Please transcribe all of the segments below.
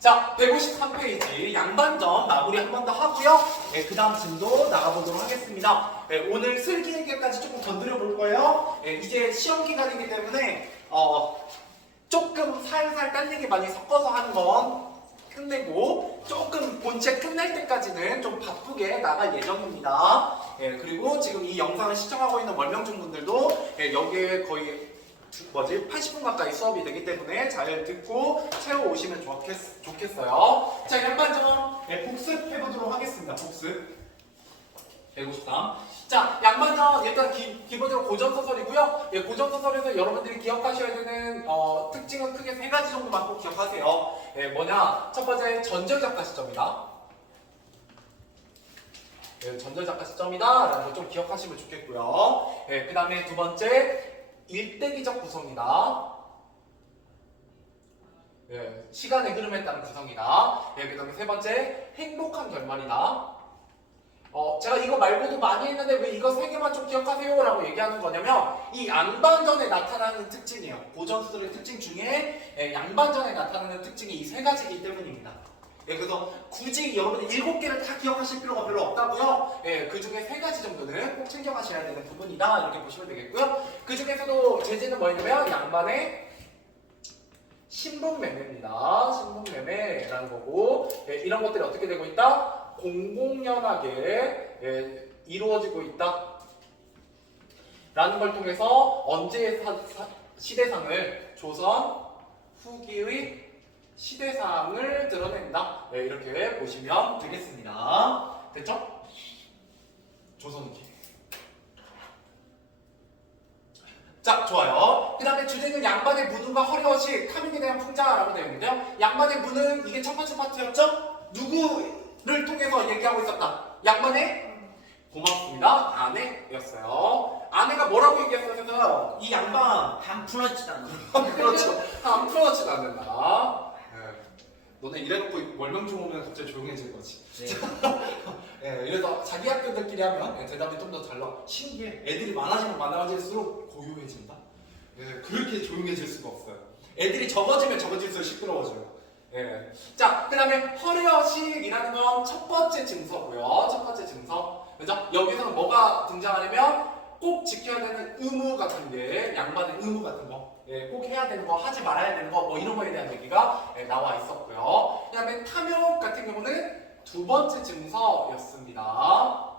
자, 153페이지 양반점 마무리 한 번 더 하고요. 네, 그 다음 진도 나가보도록 하겠습니다. 네, 오늘 슬기에게까지 조금 건드려 볼 거예요. 네, 이제 시험 기간이기 때문에 조금 살살 딴 얘기 많이 섞어서 하는 건 끝내고 조금 본체 끝날 때까지는 좀 바쁘게 나갈 예정입니다. 예, 그리고 지금 이 영상을 시청하고 있는 월명중 분들도 여기에 거의 80분 가까이 수업이 되기 때문에 잘 듣고 채워오시면 좋겠어요. 자, 양반점 복습해보도록 하겠습니다. 복습 153. 자, 양반점 일단 기본적으로 고전소설이고요. 예, 고전소설에서 여러분들이 기억하셔야 되는 특징은 크게 3가지 정도만 꼭 기억하세요. 예, 뭐냐? 첫 번째 전절작가 시점이다. 예, 전절작가 시점이다 라는 거 좀 기억하시면 좋겠고요. 예, 그 다음에 두 번째 일대기적 구성이다. 예, 시간의 흐름에 따른 구성이다. 예, 그 다음에 세 번째 행복한 결말이다. 제가 이거 말고도 많이 했는데 왜 이거 3개만 좀 기억하세요 라고 얘기하는 거냐면 이 양반전에 나타나는 특징이에요. 고전수들의 특징 중에 양반전에 나타나는 특징이 이 3가지이기 때문입니다. 예, 그래서 굳이 여러분이 7개를 다 기억하실 필요가 별로 없다고요. 예, 그 중에 3가지 정도는 꼭 챙겨가셔야 되는 부분이다 이렇게 보시면 되겠고요. 그 중에서도 제재는 뭐냐면 양반의 신분매매입니다. 신분매매라는 거고, 예, 이런 것들이 어떻게 되고 있다? 공공연하게 이루어지고 있다 라는 걸 통해서 언제의 시대상을 조선 후기의 시대상을 드러낸다. 네, 이렇게 보시면 되겠습니다. 됐죠? 조선 후기. 자, 좋아요. 그 다음에 주제는 양반의 무능과 허려식, 탐욕에 대한 풍자라고 되어 있는데요. 양반의 무능, 이게 첫 번째 파트였죠? 누구를 통해서 얘기하고 있었다? 양반의 고맙습니다. 아내였어요. 아내가 뭐라고 얘기했어요? 이 양반 한 풀어지도 않는. 그렇죠. 안 풀어지도 않는다. 너네 이래놓고 월명중 오면 갑자기 조용해질 거지. 네. 그래서 자기 학교들끼리 하면 대답이 좀 더 잘 나와. 신기해. 애들이 많아지면 많아질수록 고요해진다. 그렇게 조용해질 수가 없어요. 애들이 적어지면 적어질수록 시끄러워져요. 자, 그 다음에 허려식이라는 건 첫 번째 증서고요. 첫 번째 증서. 그죠? 여기서는 뭐가 등장하냐면 꼭 지켜야 되는 의무 같은 게, 양반의 의무 같은 거, 꼭 해야 되는 거, 하지 말아야 되는 거, 뭐 이런 거에 대한 얘기가 나와 있었고요. 그 다음에 탐욕 같은 경우는 두 번째 증서였습니다.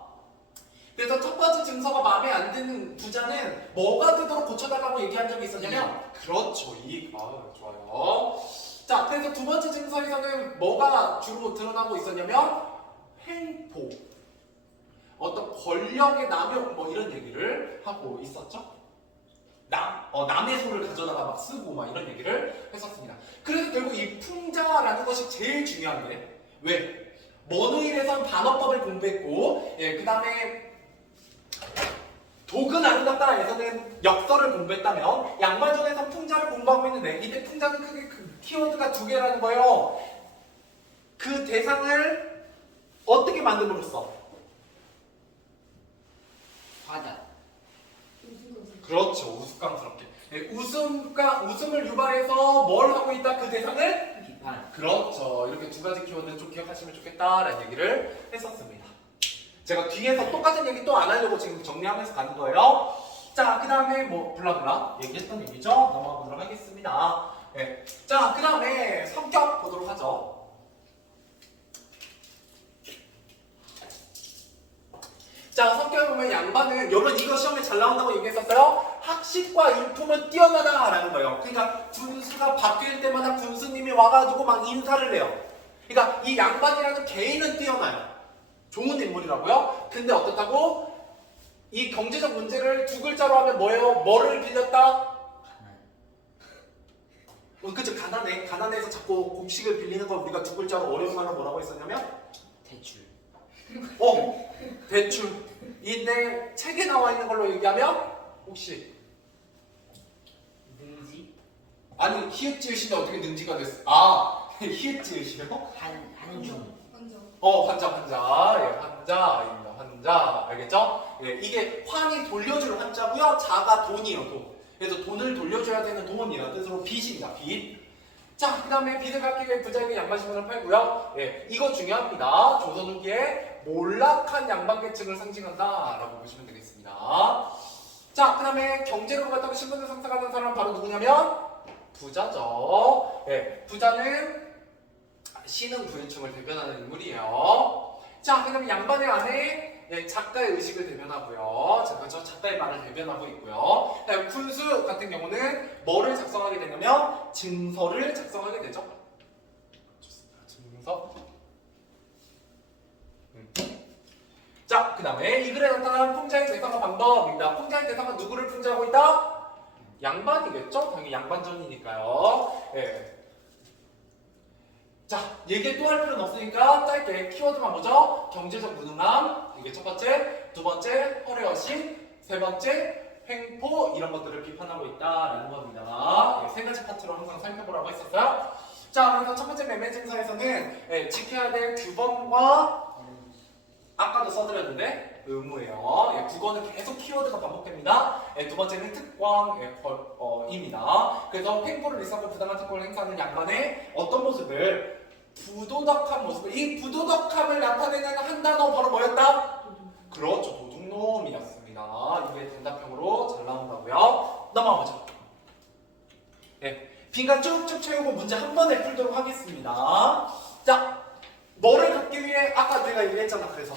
그래서 첫 번째 증서가 마음에 안 드는 부자는 뭐가 되도록 고쳐달라고 얘기한 적이 있었냐면, 그렇죠, 이익. 좋아요. 자, 그래서 두 번째 증서에서는 뭐가 주로 드러나고 있었냐면, 횡포. 어떤 권력의 남용 뭐 이런 얘기를 하고 있었죠. 남의 소를 가져다가 막 쓰고 막 이런 얘기를 했었습니다. 그래서 결국 이 풍자라는 것이 제일 중요한 게 왜? 머누일에선 반어법을 공부했고, 그 다음에 독은 아름답다에서는 역설을 공부했다면 양반전에서 풍자를 공부하고 있는데 이때 풍자는 크게 키워드가 2개라는 거예요. 그 대상을 어떻게 만들어줬어? 과자. 그렇죠. 우스꽝스럽게. 웃음을 유발해서 뭘 하고 있다? 그 대상을? 비판. 그렇죠. 이렇게 2가지 키워드 좀 기억하시면 좋겠다라는 얘기를 했었습니다. 제가 뒤에서 똑같은 얘기 또 안 하려고 지금 정리하면서 가는 거예요. 자, 그 다음에 뭐 블라블라 얘기했던 얘기죠. 넘어가 보도록 하겠습니다. 자, 그 다음에 성격 보도록 하죠. 자, 성격을 보면 양반은, 여러분 이거 시험에 잘 나온다고 얘기했었어요. 학식과 인품은 뛰어나다라는 거예요. 그러니까 군수가 바뀔 때마다 군수님이 와가지고 막 인사를 해요. 그러니까 이 양반이라는 개인은 뛰어나요. 좋은 인물이라고요. 근데 어떻다고? 이 경제적 문제를 2글자로 하면 뭐예요? 뭐를 빌렸다? 그쵸, 가난해. 가난해서 자꾸 곡식을 빌리는 걸 우리가 2글자로 어려운 말로 뭐라고 했었냐면? 대출. 대출. 이내 책에 나와 있는 걸로 얘기하면 혹시 능지. 아니 히읗지읒인데 어떻게 능지가 됐어? 히읗지읒이요? 한중. 환자입니다. 환자 알겠죠? 이게 환이 돌려줄 환자고요. 자가 돈이에요. 돈. 그래서 돈을 돌려줘야 되는 돈이라는 뜻으로 빚입니다. 빚. 자, 그 다음에 비스각기의 부자에게 양반신문을 팔고요. 예, 이거 중요합니다. 조선 후기에 몰락한 양반계층을 상징한다라고 보시면 되겠습니다. 자, 그 다음에 경제로 갖다가 신분을 상승하는 사람은 바로 누구냐면 부자죠. 예, 부자는 신흥 부유층을 대변하는 인물이에요. 자, 그 다음에 양반의 아내 예, 작가의 의식을 대변하고요. 자, 그렇죠. 작가의 말을 대변하고 있고요. 자, 군수 같은 경우는 뭐를 작성하게 되냐면 증서를 작성하게 되죠. 좋습니다. 증서. 자, 그 다음에 이 글에 나타난 풍자의 대상과 방법입니다. 풍자의 대상은 누구를 풍자하고 있다? 양반이겠죠? 당연히 양반전이니까요. 예. 자, 얘기 또 할 필요는 없으니까 짧게 키워드만 보죠. 경제적 무능함, 이게 첫 번째. 두 번째, 허례허식. 세 번째, 횡포. 이런 것들을 비판하고 있다라는 겁니다. 예, 세 가지 파트로 항상 살펴보라고 했었어요. 자, 그래서 첫 번째 매매 증서에서는 예, 지켜야 될 규범과 아까도 써드렸는데 의무예요. 예, 국어는 계속 키워드가 반복됩니다. 예, 두 번째는 특권입니다. 그래서 횡포를 일삼고 부당한 특권을 행사하는 양반의 어떤 모습을 부도덕한 모습을 이 부도덕함을 나타내는 한 단어 바로 뭐였다? 그렇죠. 도둑놈이었습니다. 이게 단답형으로 잘 나온다고요. 넘어가보죠. 예, 빈칸 쭉쭉 채우고 문제 한 번에 풀도록 하겠습니다. 자, 뭐를 갖기 위해 아까 내가 얘기했잖아. 그래서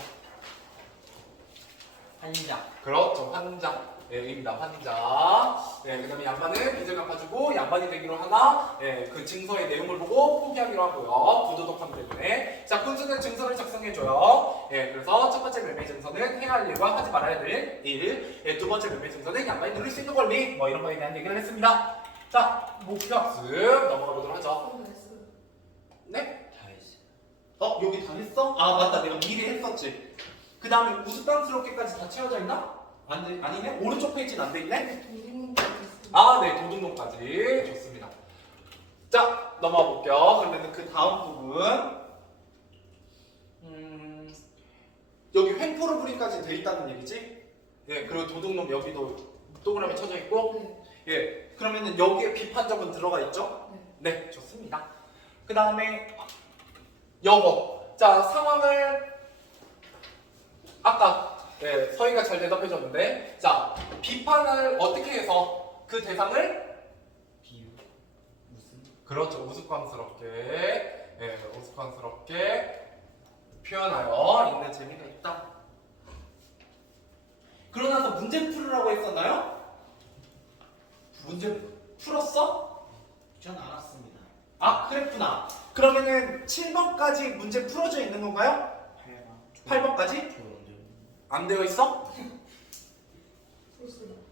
환장. 그렇죠. 환장입니다. 환장. 예, 그 다음에 양반은 빚을 갚아주고 양반이 되기로 하나 예, 그 증서의 내용을 보고 포기하기로 하고요. 부도덕함 때문에. 자, 군수는 증서를 작성해줘요. 예, 그래서 첫 번째 매매 증서는 해야 할 일과 하지 말아야 될 일. 예, 두 번째 매매 증서는 양반이 누릴 수 있는 권리. 뭐 이런 거에 대한 얘기를 했습니다. 자, 목표학습 넘어가 보도록 하죠. 네? 다 했어. 여기 다 했어? 아, 맞다. 내가 미리 했었지. 그 다음에 우스꽝스럽게까지 다 채워져 있나? 아니네? 오른쪽 페이지는 안 돼 있네? 아, 네. 도둑놈까지. 좋습니다. 자, 넘어가 볼게요. 그러면 그 다음 부분. 여기 횡포를 부린까지 돼 있다는 얘기지? 예, 그리고 도둑놈 여기도 동그라미 쳐져 있고. 예, 그러면은 여기에 비판점은 들어가 있죠? 네, 좋습니다. 그 다음에 영어. 자, 상황을 아까 네, 서희가 잘 대답해줬는데 자, 비판을 어떻게 해서 그 대상을 비유. 무슨? 그렇죠. 우스꽝스럽게 예, 우스꽝스럽게 표현하여 읽는 재미가 있다. 그러고 나서 문제 풀으라고 했었나요? 문제 풀었어? 전 알았습니다. 아, 그랬구나. 그러면은 7번까지 문제 풀어져 있는 건가요? 8번까지? 안 되어 있어?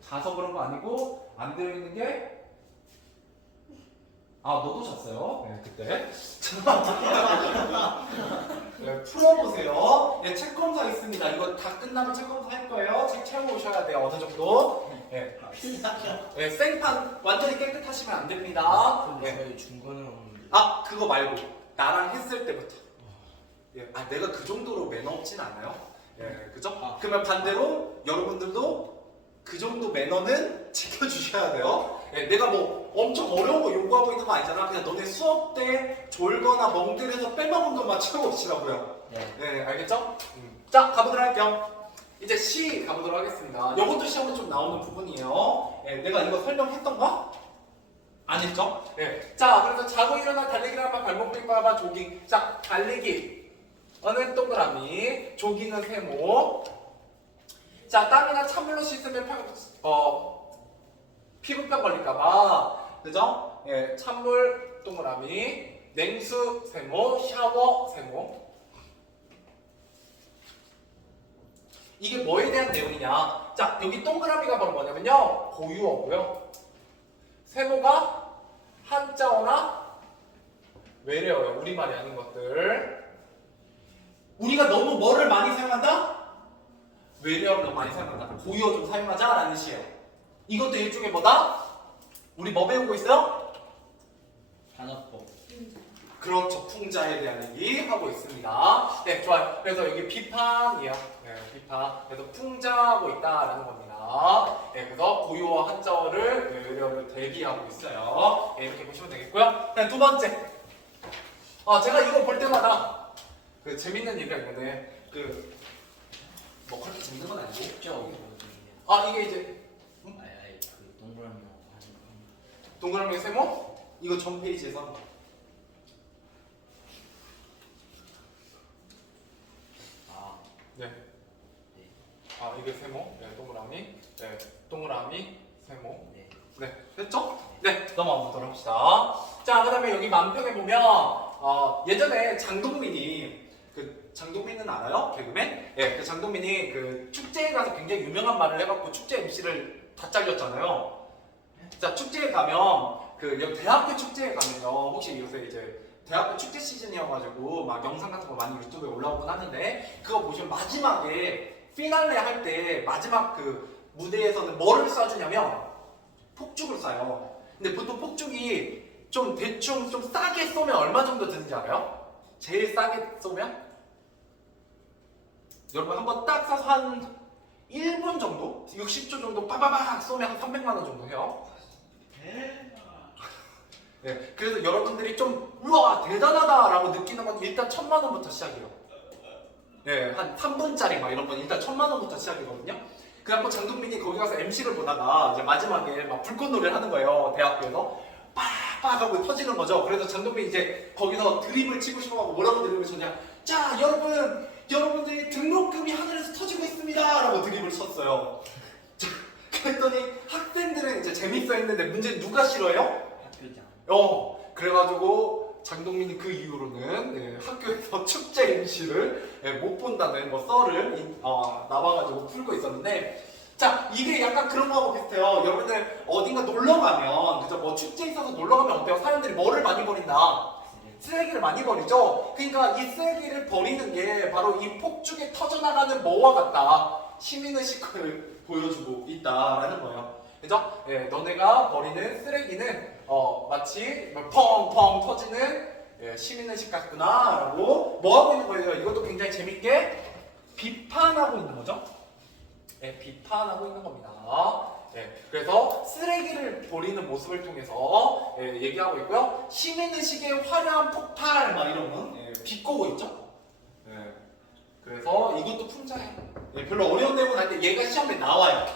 자서 그런 거 아니고 안 되어 있는 게 너도 잤어요? 네, 그때. 네, 풀어보세요. 네, 책 검사 있습니다. 이거 다 끝나면 책 검사 할 거예요. 책 채우고 오셔야 돼요. 어느 정도. 네. 네, 생판 완전히 깨끗하시면 안 됩니다. 근데 네. 저희 중간에 없는데. 그거 말고 나랑 했을 때부터. 예, 내가 그 정도로 매너 없진 않아요. 예, 그죠? 그러면 반대로 여러분들도 그 정도 매너는 지켜주셔야 돼요. 예, 내가 뭐 엄청 어려운 거 요구하고 있는 거 아니잖아. 그냥 너네 수업 때 졸거나 멍들여서 빼먹은 것만 채워오시라고요. 네. 네, 알겠죠? 자, 가보도록 할게요. 이제 시 가보도록 하겠습니다. 이것도 시험에 좀 나오는 부분이에요. 예, 내가 이거 설명했던가? 안 했죠? 예. 자, 그래서 자고 일어나 달리기를 하면 발목 삐까봐 조깅. 자, 달리기. 어는 동그라미, 조깅은 세모. 자, 땀이나 찬물로 씻으면 피부병 걸릴까봐, 그죠? 예, 찬물 동그라미, 냉수 세모, 샤워 세모. 이게 뭐에 대한 내용이냐? 자, 여기 동그라미가 바로 뭐냐면요, 고유어고요. 세모가 한자어나 외래어예요. 우리말이 아닌 것들. 우리가 너무 뭐를 많이 사용한다? 외래어를 너무 많이 사용한다. 고유어 좀 사용하자 라는 시예요. 이것도 일종의 뭐다? 우리 뭐 배우고 있어요? 단어법. 그렇죠. 풍자에 대한 얘기 하고 있습니다. 네, 좋아요. 그래서 여기 비판이에요. 네, 비판. 그래서 풍자하고 있다라는 겁니다. 네, 그래서 고유어 한자어를 외래어를 대비하고 있어요. 네, 이렇게 보시면 되겠고요. 네, 두 번째. 제가 이거 볼 때마다 그 재밌는 얘기가 있는데 뭐 그렇게 재밌는 건 아니고. 저기 뭐지? 이게 이제 아이 그 동그라미 하는 동그라미 세모? 이거 전 페이지에서 네. 네. 이게 세모. 네, 동그라미. 네, 동그라미, 세모. 네. 네, 됐죠? 네, 넘어가보도록 합시다. 자, 그다음에 여기 만평에 보면 예전에 장동민이 장동민은 알아요? 개그맨? 예, 그 장동민이 그 축제에 가서 굉장히 유명한 말을 해갖고 축제 MC를 다 잘렸잖아요. 자, 축제에 가면 여기 대학교 축제에 가면요, 혹시 요새 이제 대학교 축제 시즌이어가지고 막 영상 같은 거 많이 유튜브에 올라오곤 하는데 그거 보시면 마지막에 피날레 할 때 마지막 그 무대에서는 뭐를 쏴주냐면 폭죽을 쏴요. 근데 보통 폭죽이 좀 대충 좀 싸게 쏘면 얼마 정도 드는지 알아요? 제일 싸게 쏘면? 여러분 한번 딱 쏴서 한 1분 정도? 60초 정도 빠바박 쏘면 한 300만 원 정도 해요. 네, 그래서 여러분들이 좀 우와 대단하다라고 느끼는 건 일단 1000만 원부터 시작이에요. 네, 한 3분짜리 막 이런 건 일단 1000만 원부터 시작이거든요. 그래갖고 장동민이 거기 가서 MC를 보다가 이제 마지막에 막 불꽃놀이를 하는 거예요. 대학교에서 빡빡 하고 터지는 거죠. 그래서 장동민이 이제 거기서 드립을 치고 싶어하고 뭐라고 드립을 쳤냐? 자, 여러분들이 등록금이 하늘에서 터지고 있습니다라고 드립을 쳤어요. 자, 그랬더니 학생들은 이제 재밌어 했는데 문제는 누가 싫어해요? 학교장. 그래가지고 장동민이 그 이후로는 학교에서 축제 MC를 못 본다는 뭐 썰을 나와가지고 풀고 있었는데, 자, 이게 약간 그런 거하고 비슷해요. 여러분들 어딘가 놀러 가면, 그죠? 뭐 축제 있어서 놀러 가면 어때요? 사람들이 뭐를 많이 버린다? 쓰레기를 많이 버리죠? 그러니까 이 쓰레기를 버리는 게 바로 이 폭죽에 터져나가는 뭐와 같다? 시민의식을 보여주고 있다라는 거예요. 그죠? 너네가 버리는 쓰레기는 마치 펑펑 터지는 시민의식 같구나 라고 뭐 하고 있는 거예요? 이것도 굉장히 재밌게 비판하고 있는 거죠? 비판하고 있는 겁니다. 그래서 쓰레기를 버리는 모습을 통해서 얘기하고 있고요. 시민의식의 화려한 폭발 막 이런 건 비꼬고 있죠. 그래서 이것도 풍자예요. 별로 어려운 내용은 아닌데 얘가 시험에 나와요.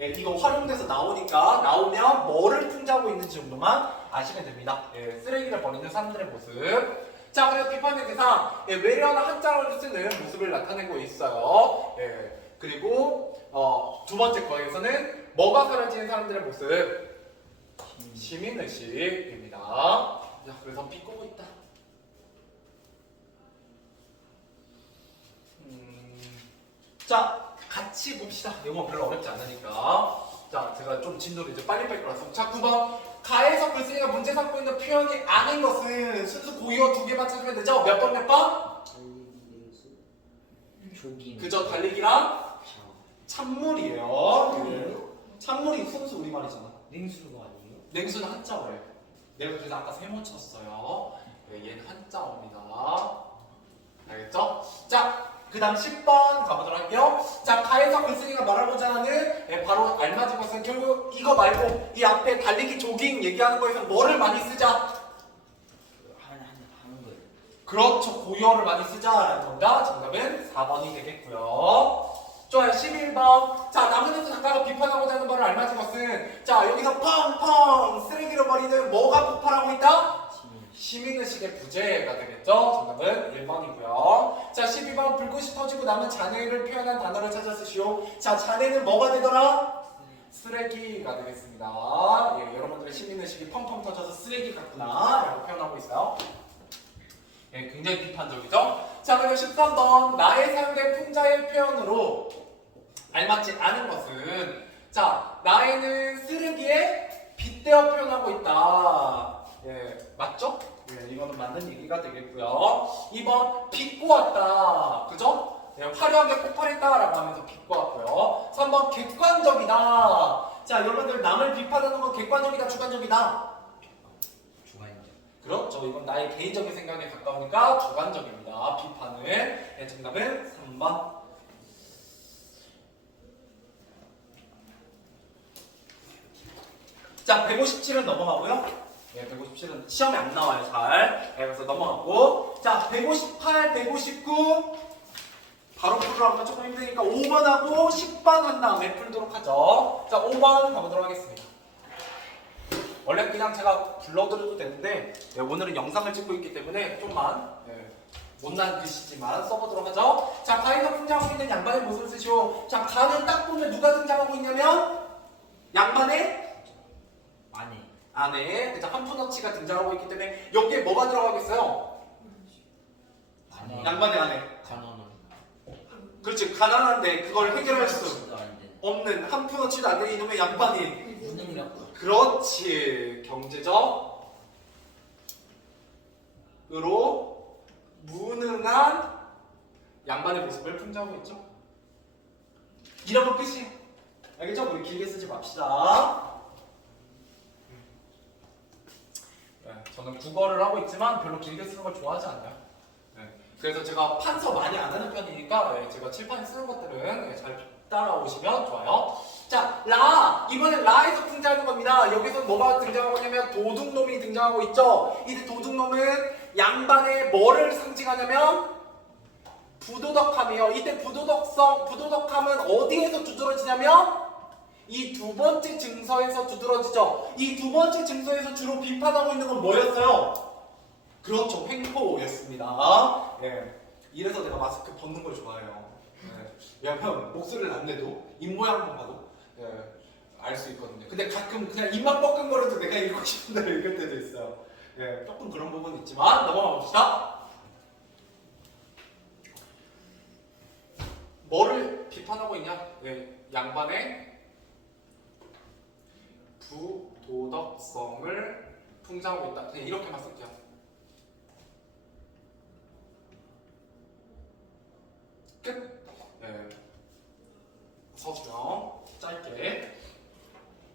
이거 활용돼서 나오면 뭐를 풍자하고 있는지 정도만 아시면 됩니다. 쓰레기를 버리는 사람들의 모습. 자, 그래서 비판의 대상, 외래어나 한자어를 쓰는 모습을 나타내고 있어요. 그리고 두 번째 거에서는 뭐가 사라지는 사람들의 모습? 시민의식입니다. 자, 그래서 비꼬고 있다. 자, 같이 봅시다. 이거 별로 어렵지 않으니까. 자, 제가 좀 진도를 이제 빨리 뺄 거라서. 자, 9번. 가에서 글쓰기가 문제 삼고 있는 표현이 아닌 것은 순수 고유어 2개만 찾으면 되죠? 몇 번, 몇 번? 조기. 그죠? 달리기랑 찬물이에요. 찬물이 순수 우리말이잖아. 냉수가 아니에요? 냉수는 한자어예요. 내가 그래서 아까 세모 쳤어요. 얘는 한자어입니다. 알겠죠? 자, 그 다음 10번 가보도록 할게요. 자, 가에서 글쓰기가 말하고자 하는 바로 알맞은 것은 결국 이거 말고 이 앞에 달리기, 조깅 얘기하는 거에서 뭐를 많이 쓰자? 하는 거예요. 그렇죠. 고유어를 많이 쓰자라는 겁니다. 정답은 4번이 되겠고요. 좋아요. 11번. 자, 남은에서 작가가 비판하고자 하는 바를 알맞은 것은, 자, 여기서 펑펑 쓰레기를 버리는 뭐가 폭발하고 있다? 시민의식의 부재가 되겠죠? 정답은 1번이고요. 자, 12번. 불꽃이 터지고 남은 잔해를 표현한 단어를 찾아 쓰시오. 자, 잔해는 뭐가 되더라? 쓰레기가 되겠습니다. 여러분들의 시민의식이 펑펑 터져서 쓰레기 같구나 라고 표현하고 있어요. 굉장히 비판적이죠? 자, 그리고 13번. 나의 사용된 풍자의 표현으로 알맞지 않은 것은, 자, 나에는 쓰레기에 빗대어 표현하고 있다. 맞죠? 이거는 맞는 얘기가 되겠고요. 2번. 비꼬았다. 그죠? 화려하게 폭발했다라고 하면서 비꼬았고요. 3번. 객관적이다. 자, 여러분들 남을 비판하는 건 객관적이다, 주관적이다? 주관적. 그렇죠. 이건 나의 개인적인 생각에 가까우니까 주관적입니다. 비판은. 네, 정답은 3번. 자, 157은 넘어가고요. 네, 157은 시험에 안 나와요, 잘. 네, 그래서 넘어가고. 자, 158, 159. 바로 풀으러 하면 조금 힘드니까 5번하고 10번 한 다음에 풀도록 하죠. 자, 5번 가보도록 하겠습니다. 원래 그냥 제가 불러드려도 되는데 네, 오늘은 영상을 찍고 있기 때문에 좀만 못난 글씨지만 써보도록 하죠. 자, 가에서 등장하고 있는 양반의 모습을 쓰시오. 자, 가는 딱 보면 누가 등장하고 있냐면 양반의 안에 그죠? 한푼어치가 등장하고 있기 때문에 여기에 뭐가 들어가겠어요? 양반의 안에. 간언은 그렇지, 가난한데 그걸 해결할 수 진짜 안 돼. 없는 한푼어치도 안 되는 이놈의 양반이. 무능력. 그렇지, 경제적으로 무능한 양반의 모습을 풍자하고 있죠. 이러면 끝이에요. 알겠죠? 우리 길게 쓰지 맙시다. 네, 저는 국어를 하고 있지만 별로 길게 쓰는 걸 좋아하지 않아요. 네, 그래서 제가 판서 많이 안 하는 편이니까 네, 제가 칠판에 쓰는 것들은 네, 잘 따라오시면 좋아요. 자, 라! 이번엔 라에서 등장하는 겁니다. 여기서 뭐가 등장하고 있냐면 도둑놈이 등장하고 있죠. 이 도둑놈은 양반의 뭐를 상징하냐면 부도덕함이에요. 이때 부도덕함은 어디에서 두드러지냐면 이 두 번째 증서에서 두드러지죠. 이 두 번째 증서에서 주로 비판하고 있는 건 뭐였어요? 그렇죠, 횡포였습니다. 예. 이래서 내가 마스크 벗는 걸 좋아해요. 예. 왜냐면 목소리를 안 내도 입모양만 봐도 알 수 있거든요. 근데 가끔 그냥 입만 뻐끔거려도 내가 읽고 싶은 대로 읽을 때도 있어요. 예. 조금 그런 부분이 있지만 넘어가 봅시다. 뭐를 비판하고 있냐? 예. 양반의 부도덕성을 풍자하고 있다. 그냥 이렇게만 쓸게요. 끝. 네. 서술형 짧게.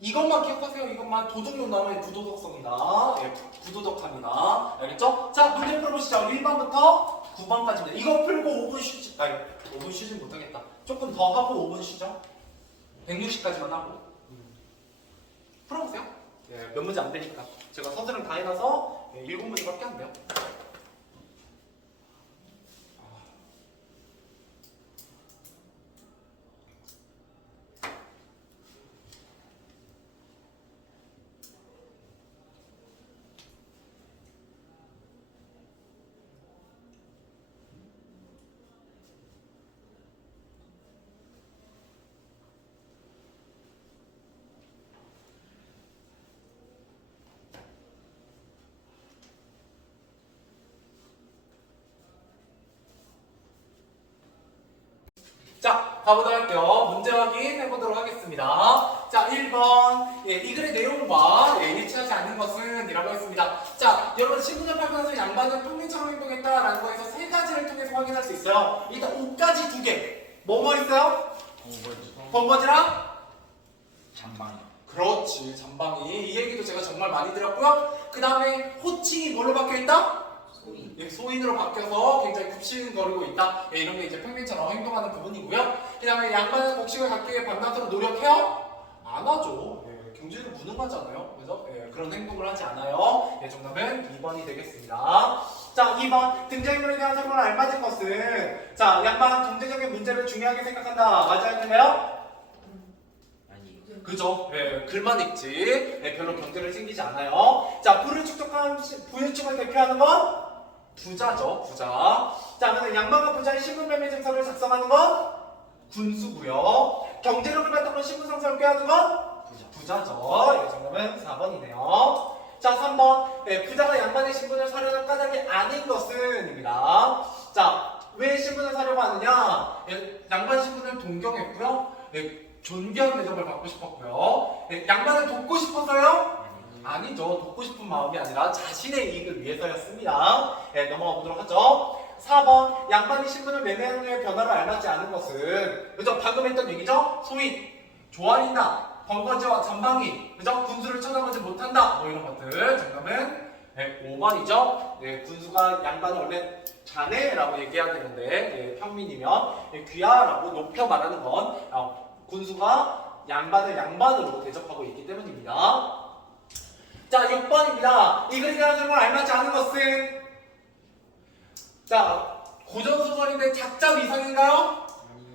이것만 기억하세요. 이것만 도둑놈 나오면 부도덕성이다. 예, 부도덕함이다. 알겠죠? 자, 문제 풀어보시죠. 1번부터 9번까지입니다. 이거 풀고 5분 쉬지. 아니, 5분 쉬진 못하겠다. 조금 더 하고 5분 쉬죠. 160까지만 하고. 풀어보세요. 예, 몇 문제 안 되니까. 제가 서술형 다 해놔서 7문제밖에 안 돼요. 자, 가보도록 할게요. 문제 확인해보도록 하겠습니다. 자, 1번. 예, 이 글의 내용과 일치하지 않는 것은 이라고 했습니다. 자, 여러분 신분을 팔면서 양반은 평민처럼 행동했다라는 거에서 세 가지를 통해서 확인할 수 있어요. 일단 옷까지 두 개. 뭐뭐 있어요? 번거지랑? 잠방. 그렇지, 잠방이. 이 얘기도 제가 정말 많이 드렸고요. 그 다음에 호칭이 뭘로 바뀌어있다? 소인. 예, 소인으로 바뀌어서 굉장히 굽신거리고 있다. 예, 이런 게 이제 평민처럼 행동하는 부분이고요. 그 다음에 양반은 복식을 갖기 위해 밤낮으로 노력해요? 안 하죠. 예, 경제는 무능하잖아요. 그래서 예, 그런 행동을 하지 않아요. 예, 정답은 2번이 되겠습니다. 자, 2번. 등장인물에 대한 설명을 알맞은 것은 자, 양반은 경제적인 문제를 중요하게 생각한다. 맞아요, 틀려요? 아니. 그죠? 예, 글만 읽지. 예, 별로 경제를 챙기지 않아요. 자, 부유층을 대표하는 건 부자죠, 부자. 자, 그러면 양반과 부자의 신분매매 증서를 작성하는 건 군수고요. 경제력을 바탕으로 신분상승을 꾀하는 건 부자죠. 예, 정답은 4번이네요. 자, 3번. 예, 부자가 양반의 신분을 사려는 까닭이 아닌 것은입니다. 자, 왜 신분을 사려고 하느냐? 예, 양반 신분을 동경했고요. 예, 존귀한 대접을 받고 싶었고요. 예, 양반을 돕고 싶어서요? 아니죠. 돕고 싶은 마음이 아니라 자신의 이익을 위해서였습니다. 네, 넘어가 보도록 하죠. 4번. 양반이 신분을 매매하는 후에 변화를 알맞지 않은 것은 그죠? 방금 했던 얘기죠? 소인, 조아린다, 번거지와 잠방이 그죠? 군수를 쳐다보지 못한다. 뭐 이런 것들. 정답은 네, 5번이죠. 네, 군수가 양반을 원래 자네라고 얘기해야 되는데 네, 평민이면 네, 귀하라고 높여 말하는 건 군수가 양반을 양반으로 대접하고 있기 때문입니다. 자, 6번입니다. 이 글이 대한 설명을 알맞지 않은 것은 자, 고전소설인데 작자 위선인가요?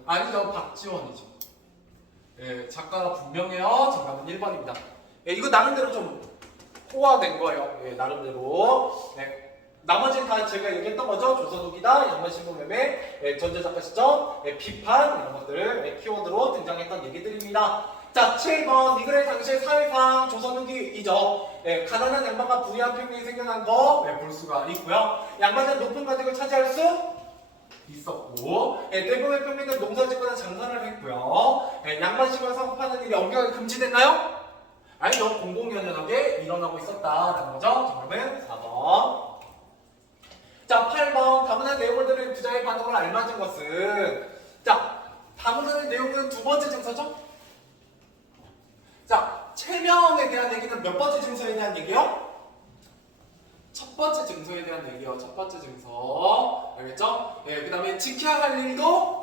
아니죠. 박지원이죠. 예, 작가가 분명해요. 정답은 1번입니다. 예, 이거 나름대로 좀 호화된 거예요. 예, 나름대로. 네. 나머지는 다 제가 얘기했던 거죠. 조선 후기다, 양반신문매매, 예, 전제작가 시점, 예, 비판 이런 것들을 예, 키워드로 등장했던 얘기들입니다. 자, 7번 이 글의 당시의 사회상 조선 후기이죠. 예, 가난한 양반과 부유한 평민이 생겨난 거 볼 수가 있고요. 양반은 높은 관직을 차지할 수 있었고 예, 대부분의 평민은 농사짓거나 장사를 했고요. 예, 양반식을 사고 파는 일이 엄격하게 금지됐나요? 아니죠. 공공연연하게 일어나고 있었다라는 거죠. 정답은 4번. 자, 8번 다문화 내용을 들은 부자의 반응을 알맞은 것은 자, 다문화의 내용은 두 번째 증서죠? 자, 체면에 대한 얘기는 몇 번째 증서에 대한 얘기요? 첫 번째 증서에 대한 얘기요. 첫 번째 증서. 알겠죠? 예, 그 다음에 지켜야 할 일도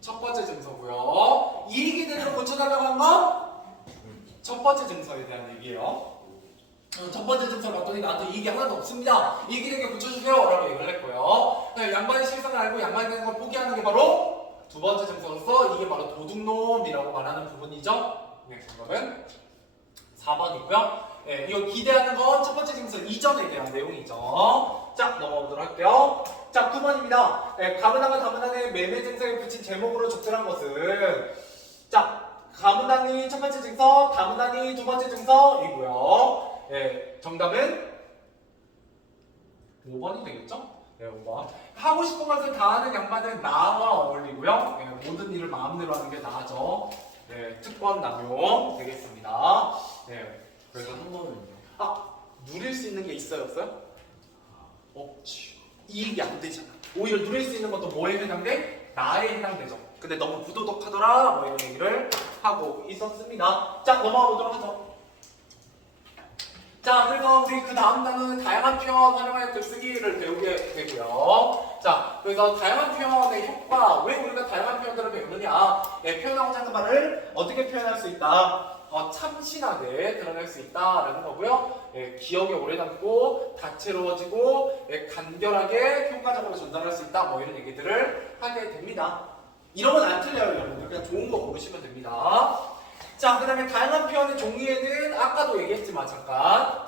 첫 번째 증서고요. 이익이 되도록 고쳐달라고 한 건 첫 번째 증서에 대한 얘기예요. 첫 번째 증서를 봤더니 나한테 이익이 하나도 없습니다. 이익이 되게 고쳐주세요. 라고 얘기를 했고요. 양반의 실상을 알고 양반이 되는 걸 포기하는 게 바로 두 번째 증서로서 이게 바로 도둑놈이라고 말하는 부분이죠. 네, 정답은 4번이고요. 네, 이거 기대하는 건 첫 번째 증서 이전에 대한 내용이죠. 자, 넘어가도록 할게요. 자, 9번입니다. 네, 가문왕과 다문왕의 매매 증서에 붙인 제목으로 적절한 것은 자, 가문왕이 첫 번째 증서, 다문왕이 두 번째 증서이고요. 네, 정답은 5번이 되겠죠? 네, 5번. 하고 싶은 것을 다 하는 양반은 나와 어울리고요. 네, 모든 일을 마음대로 하는 게 나죠. 네, 특권 남용 되겠습니다. 네, 그래서 3번은요? 누릴 수 있는 게 있어요, 없어요? 없지. 이익이 안 되잖아. 오히려 누릴 수 있는 것도 뭐에 해당돼? 나에 해당되죠. 근데 너무 부도덕하더라, 뭐 이런 얘기를 하고 있었습니다. 자, 넘어가 보도록 하죠. 자, 그래서 우리 그 다음 단어는 다양한 표현 활용하여 글쓰기를 배우게 되고요. 자, 그래서 다양한 표현의 효과, 왜 우리가 다양한 표현들을 배우느냐? 예, 표현하고자 하는 말을 어떻게 표현할 수 있다? 참신하게 드러낼 수 있다라는 거고요. 예, 기억에 오래 남고 다채로워지고 예, 간결하게 효과적으로 전달할 수 있다. 뭐 이런 얘기들을 하게 됩니다. 이런 건 안 틀려요, 여러분들. 그냥 좋은 거 고르시면 됩니다. 자, 그 다음에 다양한 표현의 종류에는 아까도 얘기했지만 잠깐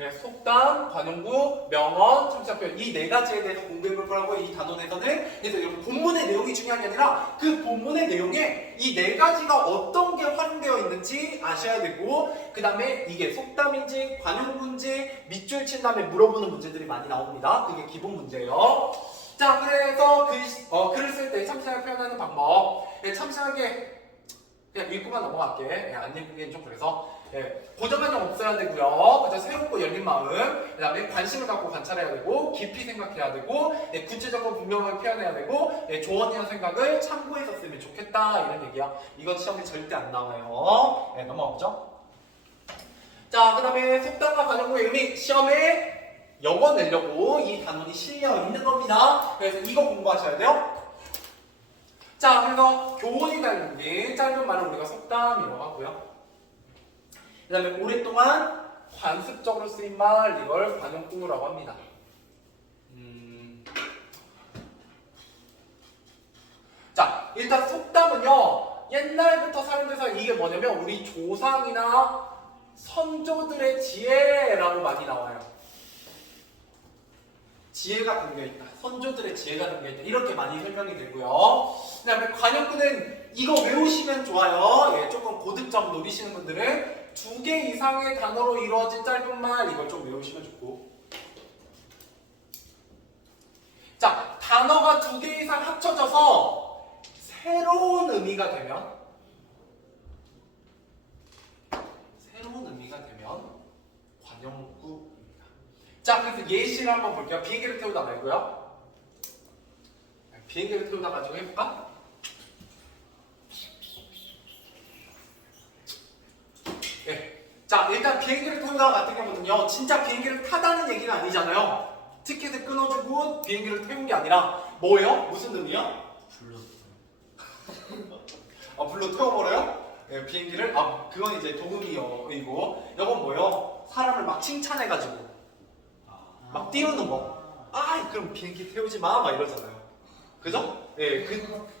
예, 속담, 관용구, 명언, 청취자 표현 이 네 가지에 대해서 공부해 볼 거라고 이 단원에서는 그래서 여러분 본문의 내용이 중요한 게 아니라 그 본문의 내용에 이 네 가지가 어떤 게 활용되어 있는지 아셔야 되고 그 다음에 이게 속담인지 관용구인지 밑줄 친 다음에 물어보는 문제들이 많이 나옵니다. 그게 기본 문제예요. 자, 그래서 글을 쓸 때 참신하게 표현하는 방법 예, 참신하게 그냥 읽고만 넘어갈게. 예, 안 읽기엔 좀 그래서 예, 고정관념 없어야 되고요. 그죠? 새롭고 열린 마음, 그 다음에 관심을 갖고 관찰해야 되고 깊이 생각해야 되고 예, 구체적으로 분명하게 표현해야 되고 예, 조언이나 생각을 참고해서 쓰면 좋겠다 이런 얘기야. 이거 시험에 절대 안 나와요. 예, 넘어가보죠. 자, 그 다음에 속담과 관용구의 의미 시험에 영어 내려고 이 단원이 실려 있는 겁니다. 그래서 이거 공부하셔야 돼요. 자, 그래서 교훈이 달린 게 짧은 말을 우리가 속담이라고 하고요. 그 다음에 오랫동안 관습적으로 쓰인 말 이걸 관용구라고 합니다. 자, 일단 속담은요 옛날부터 사용돼서 이게 뭐냐면 우리 조상이나 선조들의 지혜라고 많이 나와요. 지혜가 담겨있다. 선조들의 지혜가 담겨있다. 이렇게 많이 설명이 되고요. 그 다음에 관용구는 이거 외우시면 좋아요. 예, 조금 고득점 노리시는 분들은 2개 이상의 단어로 이루어진 짧은 말 이걸 좀 외우시면 좋고 자, 단어가 2개 이상 합쳐져서 새로운 의미가 되면 관용구입니다. 자, 그래서 예시를 한번 볼게요. 비행기를 태우다 말고요. 비행기를 태우다 가지고 해볼까? 네. 자, 자, 일단 비행기를 태우다 같은 경우는요, 진짜 비행기를 타다는 얘기가 아니잖아요. 티켓을 끊어주고 비행기를 태운 게 아니라 뭐예요? 무슨 의미야? 불러. 불로 태워버려요? 예, 비행기를? 그건 이제 도금이이고 이건 뭐예요? 사람을 막 칭찬해가지고 막 띄우는 거. 그럼 비행기 태우지 마, 막 이러잖아요. 그죠? 예,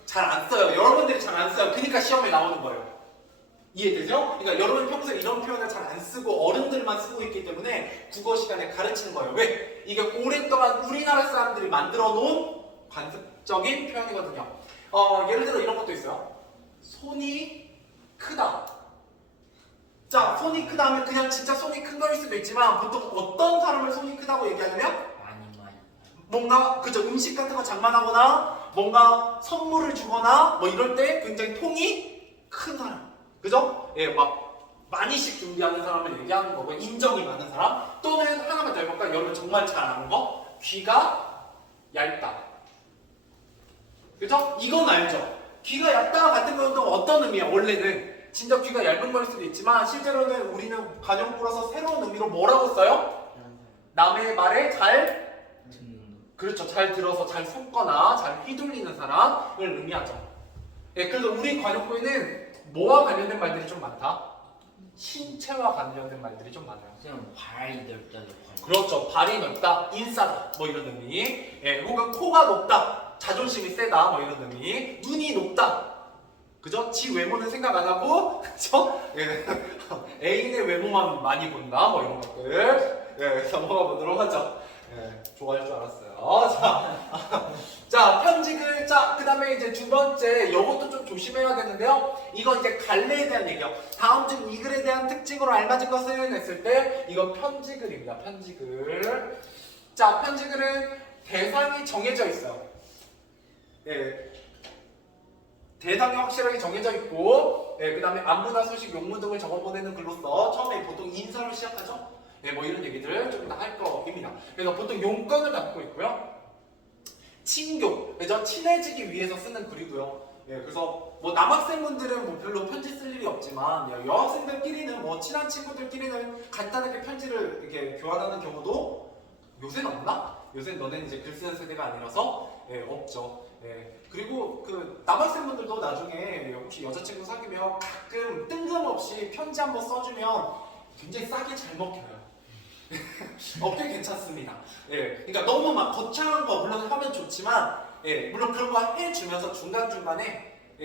잘 안 써요. 여러분들이 잘 안 써요. 그러니까 시험에 나오는 거예요. 이해되죠? 그러니까 여러분 평소에 이런 표현을 잘 안 쓰고 어른들만 쓰고 있기 때문에 국어 시간에 가르치는 거예요. 왜? 이게 오랫동안 우리나라 사람들이 만들어 놓은 관습적인 표현이거든요. 예를 들어 이런 것도 있어요. 손이 크다. 자, 손이 크다 하면 그냥 진짜 손이 큰 거일 수도 있지만 보통 어떤 사람을 손이 크다고 얘기하냐면 많이. 뭔가 그저 음식 같은 거 장만하거나 뭔가 선물을 주거나 뭐 이럴 때 굉장히 통이 큰 사람. 그죠? 예, 막 많이씩 준비하는 사람을 얘기하는 거고 인정이 많은 사람 또는 하나만 더 해볼까? 여러분 정말 잘 아는 거 귀가 얇다. 그죠? 이건 알죠? 귀가 얇다 같은 경우는 어떤 의미야? 원래는 진짜 귀가 얇은 걸 수도 있지만 실제로는 우리는 관용구라서 새로운 의미로 뭐라고 써요? 남의 말에 잘 그렇죠. 잘 들어서 잘 속거나 잘 휘둘리는 사람을 의미하죠. 예, 그래서 우리 관용구에는 뭐와 관련된 말들이 좀 많다? 신체와 관련된 말들이 좀 많아요. 그냥 발이 넓다. 그렇죠. 발이 넓다, 인싸다, 뭐 이런 의미. 예, 혹은 코가 높다, 자존심이 세다, 뭐 이런 의미. 눈이 높다. 그죠? 지 외모는 생각 안 하고, 그죠? 예, 애인의 외모만 많이 본다, 뭐 이런 것들. 예, 넘어가 보도록 하죠. 예, 좋아할 줄 알았어요. 자, 편집을, 그 다음에 이제 두 번째, 이것도 좀 조심해야 되는데요. 이건 이제 갈래에 대한 얘기요. 다음 중 이 글에 대한 특징으로 알맞은 것은 했을 때, 이건 편지글입니다. 편지글. 자, 편지글은 대상이 정해져 있어요. 예. 대상이 확실하게 정해져 있고, 그 다음에 안무나 소식, 용문 등을 적어보내는 글로써 처음에 보통 인사로 시작하죠. 뭐 이런 얘기들을 조금 더 할 겁니다. 그래서 보통 용건을 담고 있고요. 친교, 그죠? 친해지기 위해서 쓰는 글이고요. 그래서 뭐 남학생분들은 뭐 별로 편지 쓸 일이 없지만 여학생들끼리는 뭐 친한 친구들끼리는 간단하게 편지를 이렇게 교환하는 경우도 요새는 없나? 요새는 너네는 이제 글 쓰는 세대가 아니라서 없죠. 그리고 그 남학생분들도 나중에 혹시 여자친구 사귀면 가끔 뜬금없이 편지 한번 써주면 굉장히 싸게 잘 먹혀요. 꽤 괜찮습니다. 그러니까 너무 막 거창한 거 물론 하면 좋지만, 물론 그런 거 해주면서 중간중간에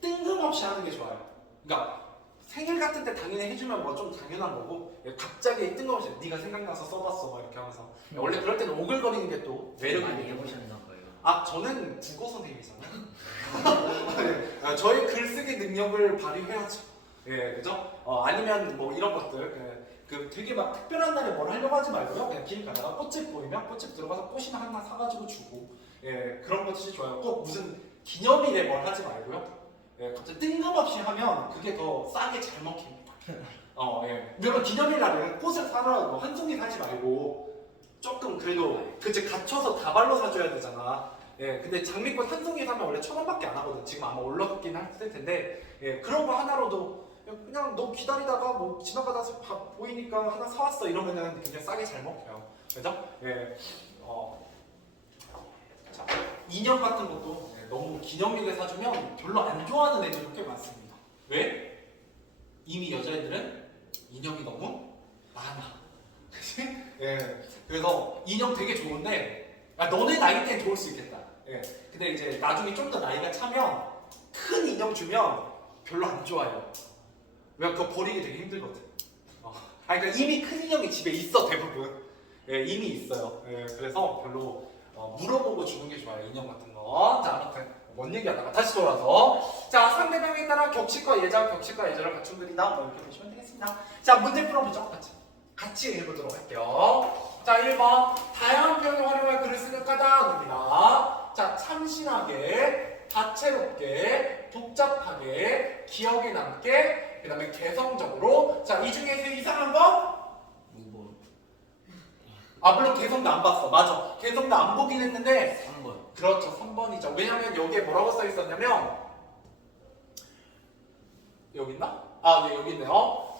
뜬금없이 하는 게 좋아요. 그러니까 생일 같은 때 당연히 해주면 뭐 좀 당연한 거고, 갑자기 뜬금없이 네가 생각나서 써봤어 막 이렇게 하면서 원래 그럴 때는 오글거리는 게 또 매력이 많이 있는 거예요. 해보셨나 봐요. 저는 국어 선생님이잖아요. 저희 글쓰기 능력을 발휘해야죠. 그죠? 아니면 뭐 이런 것들, 되게 막 특별한 날에 뭘 하려고 하지 말고요. 그냥 길 가다가 꽃집 보이면 꽃집 들어가서 꽃이나 하나 사가지고 주고, 그런 것이 좋아요. 꼭 무슨 기념일에 뭘 하지 말고요. 갑자기 뜬금없이 하면 그게 더 싸게 잘 먹힙니다. 물론 기념일 날에는 꽃을 사더라도 한 송이 사지 말고 조금 그래도 그치 갖춰서 다발로 사줘야 되잖아. 근데 장미꽃 한 송이 사면 원래 1,000원밖에 안 하거든. 지금 아마 올랐긴 했을 텐데, 그런 거 하나로도 그냥 너 기다리다가 뭐 지나가다 보이니까 하나 사왔어 이러면은 굉장히 싸게 잘 먹혀요. 그죠? 자, 인형 같은 것도 너무 기념일에 사주면 별로 안 좋아하는 애들도 꽤 많습니다. 왜? 이미 여자애들은 인형이 너무 많아. 그치? 그래서 인형 되게 좋은데, 너네 나이 때는 좋을 수 있겠다. 근데 이제 나중에 좀 더 나이가 차면 큰 인형 주면 별로 안 좋아해요. 왜? 그거 버리기 되게 힘들거든. 그러니까 이미 큰 인형이 집에 있어 대부분. 이미 있어요. 그래서 별로 물어보고 주는 게 좋아요. 인형 같은 거. 자, 아무튼 뭔 얘기하다가 다시 돌아서, 자, 상대방에 따라 격식과 예절, 격식과 예절을 갖춘 글이다. 뭐 이렇게 보시면 되겠습니다. 자, 문제 풀어보죠. 같이 읽어보도록 할게요. 자, 1번 다양한 표현을 활용할 글을 쓰는 까닭입니다. 자, 참신하게, 다채롭게, 복잡하게, 기억에 남게, 그 다음에 개성적으로. 자, 이 중에서 이상한 거? 물론 개성도 안 봤어. 맞아. 개성도 안 보긴 했는데 3번. 그렇죠. 3번이죠. 왜냐면 여기에 뭐라고 써 있었냐면, 여기 있나? 네, 여기 있네요.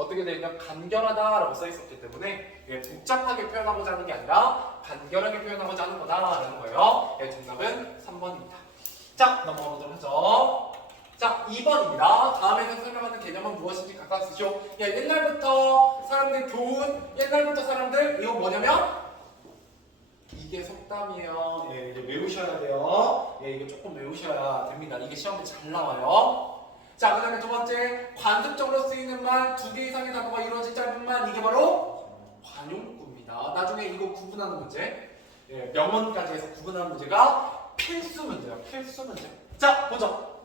어떻게 되냐면 간결하다라고 써 있었기 때문에 예, 복잡하게 표현하고자 하는 게 아니라 간결하게 표현하고자 하는 거다라는 거예요. 예, 정답은 3번입니다. 자, 넘어가 보도록 하죠. 자, 2번입니다. 다음에는 설명하는 개념은 무엇인지 각각 쓰죠. 예, 옛날부터 사람들 교훈, 옛날부터 사람들 이거 뭐냐면 이게 속담이에요. 예, 이제 외우셔야 돼요. 예, 이거 조금 외우셔야 됩니다. 이게 시험에 잘 나와요. 자, 그 다음에 두 번째, 관습적으로 쓰이는 말, 2개 이상의 단어가 이루어진 짧은 말, 이게 바로 관용구입니다. 나중에 이거 구분하는 문제, 예, 명언까지 해서 구분하는 문제가 필수 문제예요. 필수 문제. 자, 보죠.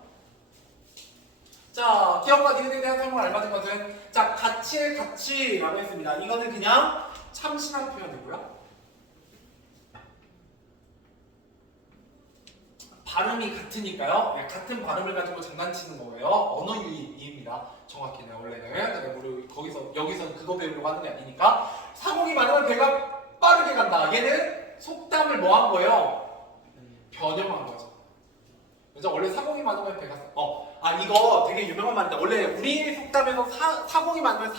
자, 기억과 니은에 대한 설명을 알맞은 것은 자, 가치의 가치라고 했습니다. 이거는 그냥 참신한 표현이고요. 발음이 같으니까요. 네, 같은 발음을 가지고 장난치는 거예요. 언어 유희입니다. 정확히는 원래는. 우리 여기서 그거 배우려고 하는 게 아니니까. 사공이 많으면 배가 빠르게 간다. 얘는 속담을 뭐 한 거예요? 변형한 거죠. 그죠? 원래 사공이 많으면 배가 이거 되게 유명한 말인데 원래 우리 속담에서 사공이 많으면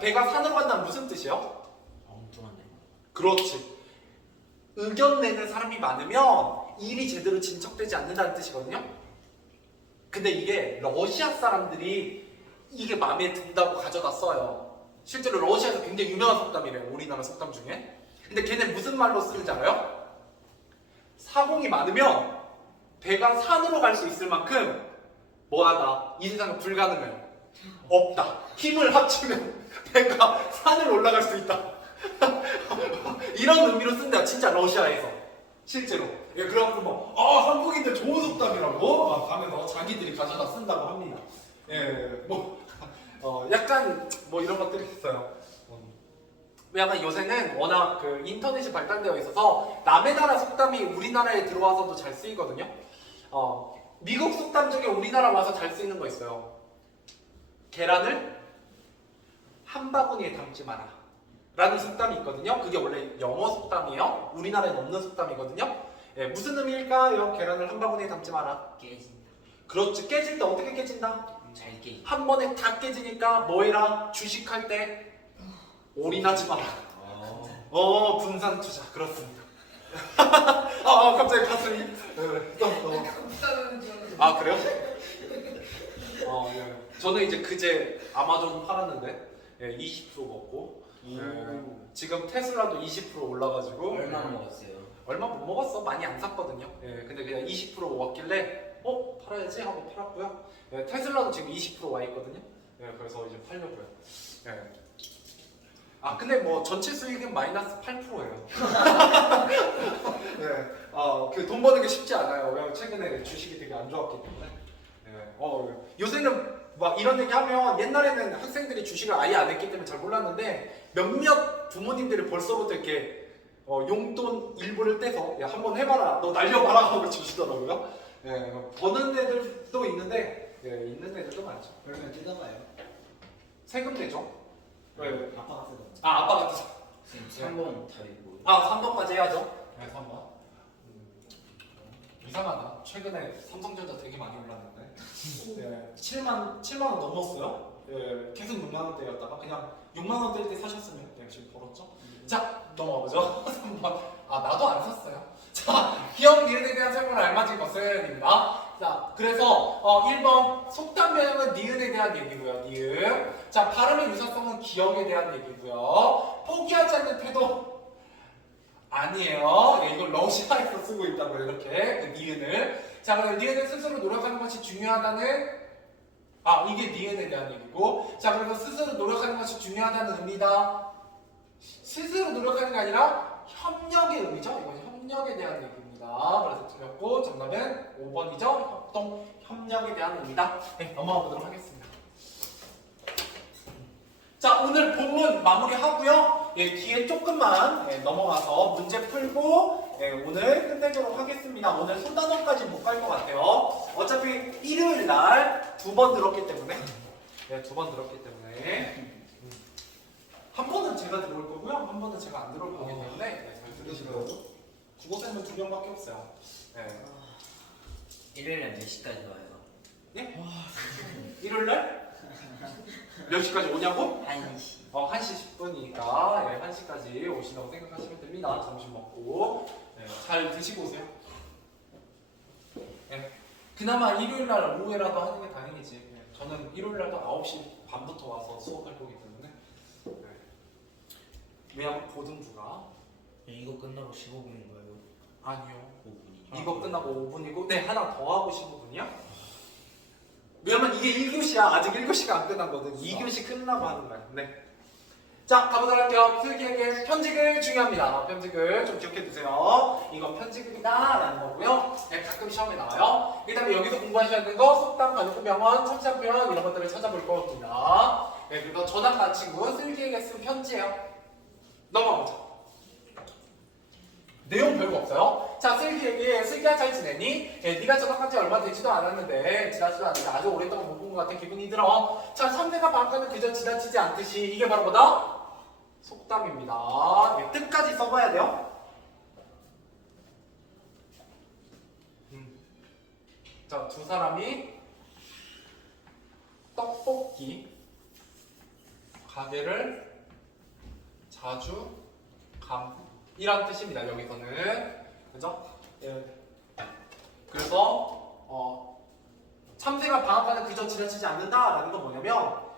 배가 산으로 간다는 무슨 뜻이요? 엉뚱한데. 그렇지. 의견 내는 사람이 많으면 일이 제대로 진척되지 않는다는 뜻이거든요. 근데 이게 러시아 사람들이 이게 마음에 든다고 가져다 써요. 실제로 러시아에서 굉장히 유명한 속담이래요. 우리나라 속담 중에. 근데 걔네 무슨 말로 쓰는지 알아요? 사공이 많으면 배가 산으로 갈 수 있을 만큼 뭐하다. 이 세상은 불가능해. 없다. 힘을 합치면 배가 산을 올라갈 수 있다. 이런 의미로 쓴다. 진짜 러시아에서. 실제로. 예, 그래갖고 한국인들 좋은 속담이라고 막 하면서 자기들이 가져다 쓴다고 합니다. 예, 약간 이런 것들이 있어요. 왜냐면 요새는 워낙 그 인터넷이 발달되어 있어서 남의 나라 속담이 우리나라에 들어와서도 잘 쓰이거든요. 미국 속담 중에 우리나라 와서 잘 쓰이는 거 있어요. 계란을 한 바구니에 담지 마라 라는 속담이 있거든요. 그게 원래 영어 속담이에요. 우리나라에 없는 속담이거든요. 예, 무슨 의미일까요? 계란을 한 바구니에 담지 마라. 깨진다. 그렇지. 깨질 때 어떻게 깨진다? 잘 깨진다. 한 번에 다 깨지니까 뭐 해라? 주식할 때 올인하지 마라. 분산 투자. 그렇습니다. 갑자기 가슴이. 아, 그래요? 예. 저는 이제 그제 아마존 팔았는데 20% 먹고 지금 테슬라도 20% 올라가지고 얼마 먹었어요? 얼마 못 먹었어. 많이 안 샀거든요. 근데 그냥 20% 왔길래 팔아야지 하고 팔았고요. 테슬라도 지금 20% 와 있거든요. 그래서 이제 팔려고요. 근데 전체 수익은 마이너스 8%예요. 그 돈 버는 게 쉽지 않아요. 왜냐면 최근에 주식이 되게 안 좋았기 때문에. 요새는 막 이런 얘기 하면 옛날에는 학생들이 주식을 아예 안 했기 때문에 잘 몰랐는데 몇몇 부모님들이 벌써부터 이렇게 용돈 일부를 떼서 한번 해봐라, 너 날려봐라 하고 주시더라고요. 버는 애들도 있는데 있는 애들도 많죠. 그러면 뜯어봐요. 세금 내죠. 아빠가 뜯어. 아빠가 뜯어. 3번 답이 뭐예요? 3번까지 해야죠. 3번. 이상하다. 최근에 삼성전자 되게 많이 올랐는데 7만 원 넘었어요. 계속 6만 원대였다가 그냥 6만 원대일 때 사셨으면 지금 벌었죠. 자, 넘어가보죠. 3번. 나도 안 샀어요. 자, 기억 니은에 대한 설명을 알맞은 것은입니다. 자, 그래서 1번 속담 변형은 니은에 대한 얘기고요. 니은. 자, 발음의 유사성은 기억에 대한 얘기고요. 포기하지 않는 태도 아니에요. 이걸 러시아에서 쓰고 있다고요. 이렇게 그 니은을. 자, 그럼 니은은 스스로 노력하는 것이 중요하다는 이게 니은에 대한 얘기고. 자, 그래서 스스로 노력하는 것이 중요하다는 의미다. 스스로 노력하는 게 아니라 협력의 의미죠. 이건 협력에 대한 얘기입니다. 그래서 틀렸고 정답은 5번이죠. 협력에 대한 의미다. 넘어가 보도록 하겠습니다. 자, 오늘 본문 마무리하고요. 뒤에 조금만 넘어가서 문제 풀고 오늘 끝내도록 하겠습니다. 오늘 소단원까지 못 갈 것 같아요. 어차피 일요일 날 2번 들었기 때문에 2번 들었기 때문에 한 번은 제가 들어올 거고요. 한 번은 제가 안 들어올 거기 때문에 잘 들으시고요. 국어쌤은 2명밖에 없어요. 일요일에 몇 시까지 와요? 예? 일요일 날? 몇 시까지 오냐고? 1시. 1시 10분이니까 1시까지 오신다고 생각하시면 됩니다. 점심 먹고 잘 드시고 오세요. 그나마 일요일날 오후에라도 하는 게 다행이지. 저는 일요일날도 9시 반부터 와서 수업할 거기 때문에 왜냐면 고등부가 이거 끝나고 15분인가요? 아니요. 5분이요. 이거 끝나고 5분이고 하나 더 하고 15분이야? 왜냐면 이게 1교시야. 아직 1교시가 안 끝났거든. 2교시 끝나고 하는 거야. 네. 자, 가보도록 할게요. 필기에게 편직을 중요합니다. 편직을 좀 기억해 두세요. 이건 편직이다 라는 거고요. 가끔 시험에 나와요. 그 다음에 여기서 공부하셔야 되는 거 속담, 관용구, 명언, 첨삭표현 이런 것들을 찾아볼 거거든요. 그리고 저랑 간 친구 필기에게 쓴 편지예요. 넘어가보자. 내용 별거 없어요. 자, 슬기에게 슬기야 잘 지내니? 네가 전학한 지 얼마 되지도 않았는데 지나지도 않는데 아주 오랫동안 못 본 것 같은 기분이 들어. 자, 상대가 방가는 그저 지나치지 않듯이 이게 바로 뭐다? 속담입니다. 뜻까지 써봐야 돼요. 자, 두 사람이 떡볶이 가게를 자주 이란 뜻입니다. 여기서는 그죠? 그래서 참새가 방학하는 그저 지나치지 않는다라는 건 뭐냐면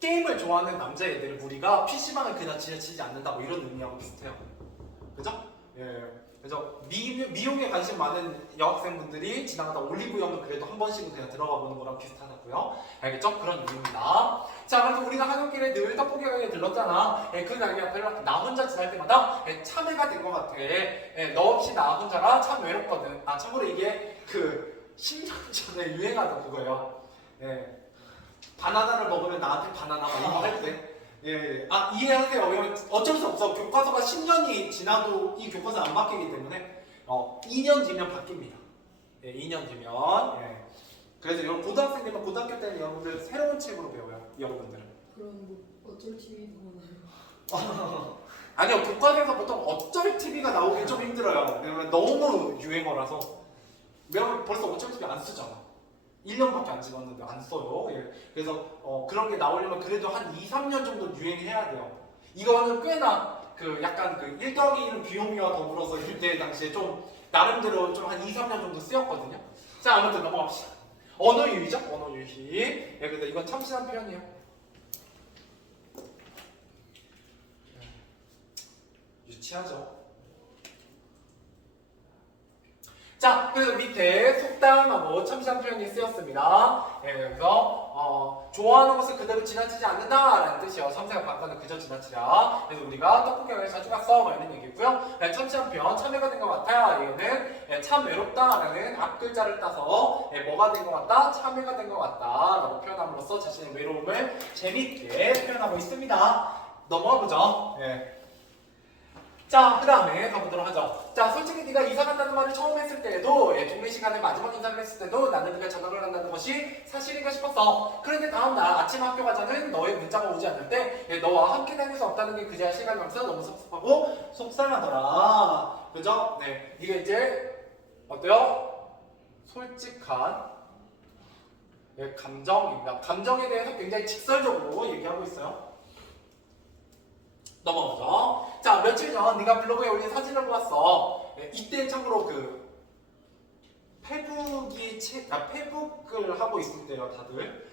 게임을 좋아하는 남자애들 무리가 PC방을 그냥 지나치지 않는다 뭐 이런 의미하고 비슷해요. 그죠? 그래서 미용에 관심 많은 여학생분들이 지나가다 올리브영은 그래도 한 번씩은 그냥 들어가 보는 거랑 비슷하다고요. 알겠죠? 그런 의미입니다. 자, 그래서 우리가 하는 길에 늘 떡볶이 가게에 들렀잖아. 그 가게 앞에 나 혼자 지날 때마다 참회가 된 것 같아. 너 없이 나 혼자라 참 외롭거든. 참고로 이게 그 10년 전에 유행하던 그거예요. 바나나를 먹으면 나한테 바나나 이거 할 때. 이해하세요. 왜냐면 어쩔 수 없어. 교과서가 10년이 지나도 이 교과서 안 바뀌기 때문에 2년 뒤면 바뀝니다. 2년 뒤면. 그래서 여러분 고등학생들만 고등학교 때는 여러분들 새로운 책으로 배워요. 여러분들은. 그럼 뭐 어쩔 TV 나오나요? 아니요. 교과서에서 보통 어쩔 TV가 나오기 좀 힘들어요. 왜냐면 너무 유행어라서. 왜냐면 벌써 어쩔 TV 안 쓰잖아. 1년밖에 안 지났는데 안 써요. 그래서 그런 게 나오려면 그래도 한 2, 3년 정도 유행해야 돼요. 이거는 꽤나 그 약간 그 1 더하기 1은 귀요미와 더불어서 이때 당시에 좀 나름대로 좀 한 2, 3년 정도 쓰였거든요. 자, 아무튼 넘어갑시다. 언어유희죠? 언어유희. 근데 이건 참신한 표현이에요. 유치하죠. 자, 그래서 밑에 속담하고 참신한 표현이 쓰였습니다. 그래서 좋아하는 것을 그대로 지나치지 않는다라는 뜻이요. 참새가 방가는 그저 지나치라. 그래서 우리가 떡볶이 가게 자주 갔어 뭐 이런 얘기고요. 참신한 표현, 참외가 된 것 같아. 이거는 참 외롭다라는 앞글자를 따서 뭐가 된 것 같다, 참외가 된 것 같다라고 표현함으로써 자신의 외로움을 재밌게 표현하고 있습니다. 넘어가 보죠. 자, 그 다음에 가보도록 하죠. 자, 솔직히 네가 이사 간다는 말을 처음 했을 때에도 종례 시간에 마지막 인사를 했을 때도 나는 네가 전학을 간다는 것이 사실인가 싶었어. 그런데 다음날 아침 학교 가자는 너의 문자가 오지 않을 때 너와 함께 다닐 수 없다는 게 그제야 시간이 가면서 너무 섭섭하고 속상하더라. 그죠? 이게 이제 어때요? 솔직한 감정입니다. 감정에 대해서 굉장히 직설적으로 얘기하고 있어요. 넘어가죠. 자, 며칠 전 네가 블로그에 올린 사진을 보았어. 이때 참고로 그 페북을 하고 있을 때요, 다들.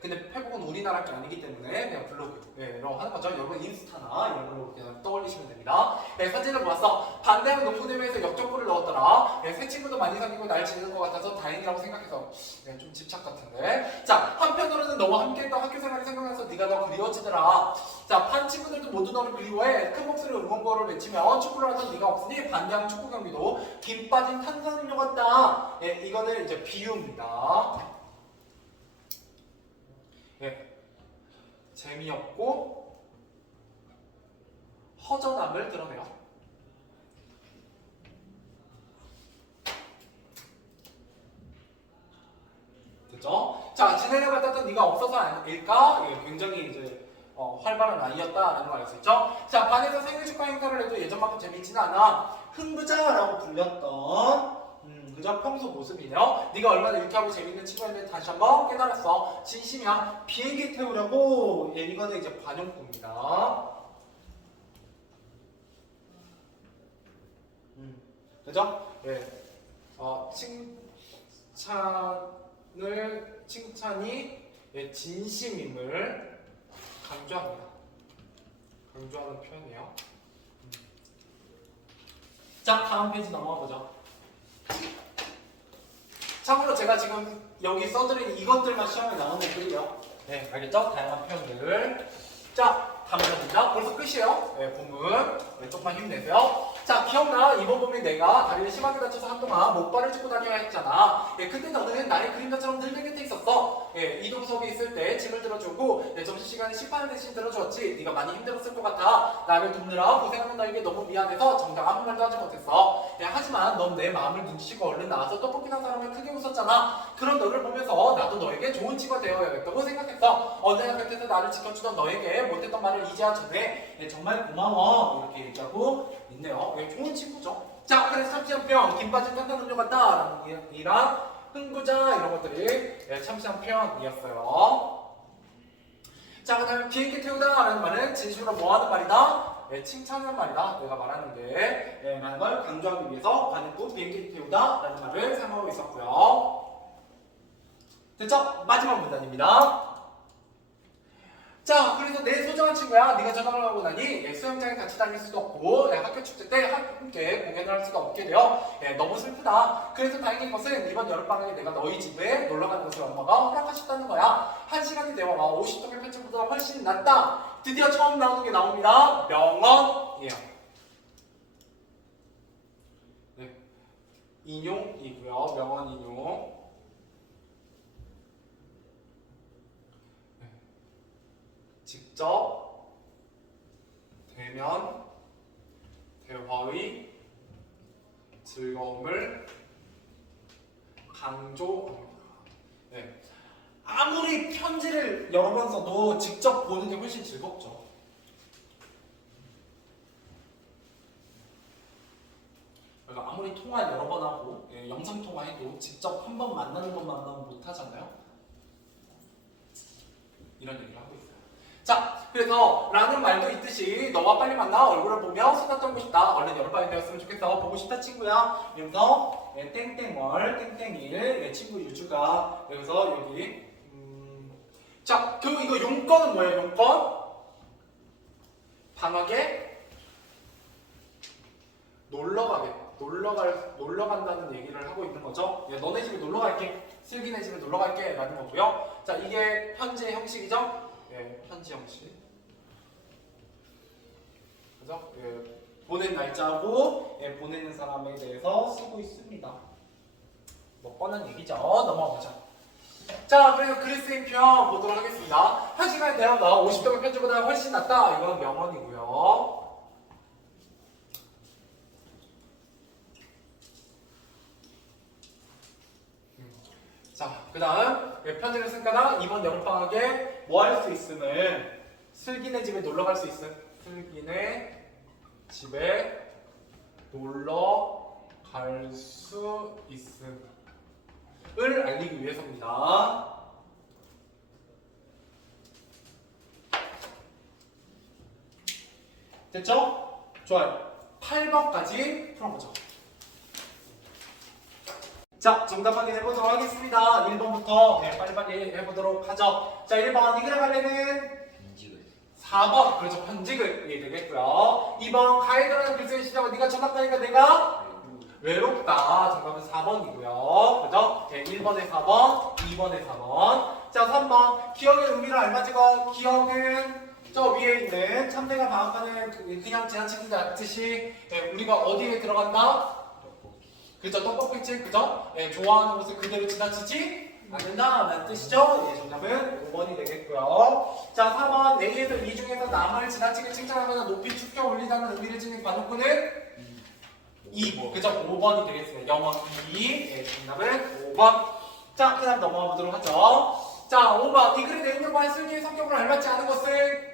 근데 페북은 우리나라 게 아니기 때문에 그냥 블로그로 하는 거죠. 여러분 인스타나 이런 걸로 그냥 떠올리시면 됩니다. 사진을 보았어. 반대하는 농구대회에서 역적골을 넣었더라. 새 친구도 많이 사귀고 날 지내는 것 같아서 다행이라고 생각해서 좀 집착 같은데. 자, 한편으로는 너와 함께했던 학교 생활이 생각나서 네가 더 그리워지더라. 자, 반 친구들도 모두 너를 그리워해. 큰 목소리로 응원구호를 외치며 축구를 하던 네가 없으니 반대하는 축구 경기도 김 빠진 탄산음료 같다. 이거는 이제 비유입니다. 재미없고 허전함을 드러내요. 됐죠? 자, 지내려 같았던 네가 없어서 아닐까? 굉장히 이제 활발한 아이였다라는 걸 알 수 있죠? 자, 반에서 생일 축하 행사를 해도 예전만큼 재미있지는 않아. 흥부자라고 불렸던 그죠? 평소 모습이네요. 네가 얼마나 유쾌하고 재밌는 친구였는지 다시 한번 깨달았어. 진심이야. 비행기 태우려고. 예, 이거는 이제 관용구입니다. 그죠? 예. 칭찬이 예, 진심임을 강조합니다. 강조하는 표현이에요. 자, 다음 페이지 넘어가 보죠. 참고로 제가 지금 여기 써드린 이것들만 시험에 나오는 애들이요. 네, 알겠죠? 다양한 표현들. 자, 다음 편입니다. 벌써 끝이에요. 네, 본문. 네, 조금만 힘내세요. 자, 기억나? 이번 봄에 내가 다리를 심하게 다쳐서 한동안 목발을 짚고 다녀야 했잖아. 예, 그때 너는 나의 그림자처럼 늘 내 곁에 있었어. 예, 이동석에 있을 때 짐을 들어주고 점심시간에 식판을 대신 들어주었지. 네가 많이 힘들었을 것 같아. 나를 돕느라 고생하는 너에게 너무 미안해서 정작 아무 말도 하지 못했어. 예, 하지만 넌 내 마음을 눈치채고 얼른 나와서 떡볶이 산 사람을 크게 웃었잖아. 그런 너를 보면서 나도 너에게 좋은 친구가 되어야겠다고 생각했어. 언제나 곁에서 나를 지켜주던 너에게 못했던 말을 이제야 전해. 예, 정말 고마워. 이렇게 얘기하고 있네요. 예, 좋은 친구죠. 자, 그래서 참치한병, 김 빠진 탄산음료 같다 라는 이랑 흥부자 이런 것들이 예, 참치한 표현이었어요. 자, 그 다음에 비행기 태우다 라는 말은 진심으로 뭐하는 말이다? 예, 칭찬하는 말이다. 내가 말하는 게 예, 라는 걸 강조하기 위해서 관용구 비행기 태우다 라는 말을 사용하고 있었고요. 됐죠? 마지막 문단입니다. 자, 그래서 내 소중한 친구야, 네가 전학을 가고 나니 예, 수영장에 같이 다닐 수도 없고 예, 학교 축제 때 함께 공연을 할 수도 없게 되어 예, 너무 슬프다. 그래서 다행인 것은 이번 여름방학에 내가 너희 집에 놀러가는 것을 엄마가 허락하셨다는 거야. 1시간의 대화가 50통의 편집보다 훨씬 낫다. 드디어 처음 나오는 게 나옵니다. 명언이에요. 네. 인용이고요. 명언 인용. 직접 대면 대화의 즐거움을 강조합니다. 네. 아무리 편지를 여러 번 써도 직접 보는 게 훨씬 즐겁죠. 그러니까 아무리 통화 여러 번 하고 예, 영상 통화해도 직접 한 번 만나는 것만은 못 하잖아요. 이런 얘기를 하고 있어요. 자, 그래서 라는 말도 있듯이 너와 빨리 만나 얼굴을 보며 수다 떨고 싶다. 얼른 여름방이 되었으면 좋겠어. 보고 싶다 친구야. 이러면서 예, 땡땡월 땡땡일 예, 친구 유주가 여기서 여기 자, 이거 용건은 뭐예요? 용건? 방학에 놀러 간다는 얘기를 하고 있는 거죠. 예, 너네 집에 놀러 갈게. 슬기네 집에 놀러 갈게 라는 거고요. 자, 이게 현재 형식이죠. 예, 편지 형식. 그죠? 예, 보낸 날짜하고 예, 보내는 사람에 대해서 쓰고 있습니다. 뭐 뻔한 얘기죠. 넘어가 보죠. 자, 그래서 글을 쓰인 표현 보도록 하겠습니다. 1시간의 대화가 50통의 편지보다 훨씬 낫다. 이건 명언이고요. 자, 그 다음 편지를 쓴 까나 이번 여름방학에 뭐 할 수 있음을 슬기네 집에 놀러 갈 수 있음 슬기네 집에 놀러 갈 수 있음을 알리기 위해서입니다. 됐죠? 좋아요. 8번까지 풀어보죠. 자, 정답 확인해보도록 하겠습니다. 1번부터 빨리빨리 해보도록 하죠. 자, 1번 이글의 갈래는 인직을 4번 그렇죠. 편지글이 되겠고요. 2번 가이드라는 글쓰기 시작은 네가 전학 가니까 내가 외롭다. 정답은 4번이고요. 그죠? 1번에 4번, 2번에 4번. 자, 3번 기억의 의미를 알맞이고 기억은 저 위에 있는 참새가 방학하는 그냥 지나치지 않듯이 우리가 어디에 들어간다? 그죠? 떡볶이집, 그죠? 예, 좋아하는 곳을 그대로 지나치지 않는다 라는 뜻이죠? 예, 정답은 5번이 되겠고요. 자, 4번 A에서 E 중에서 남을 지나치게 칭찬하거나 높이 축켜 올리다는 의미를 지닌 관용구는 2, 그죠? 5번이 되겠습니다. 영어 2, 예, 정답은 5번. 자, 그 다음 넘어가 보도록 하죠. 자, 5번 이 글의 내용과 슬기의 성격을 알맞지 않은 것은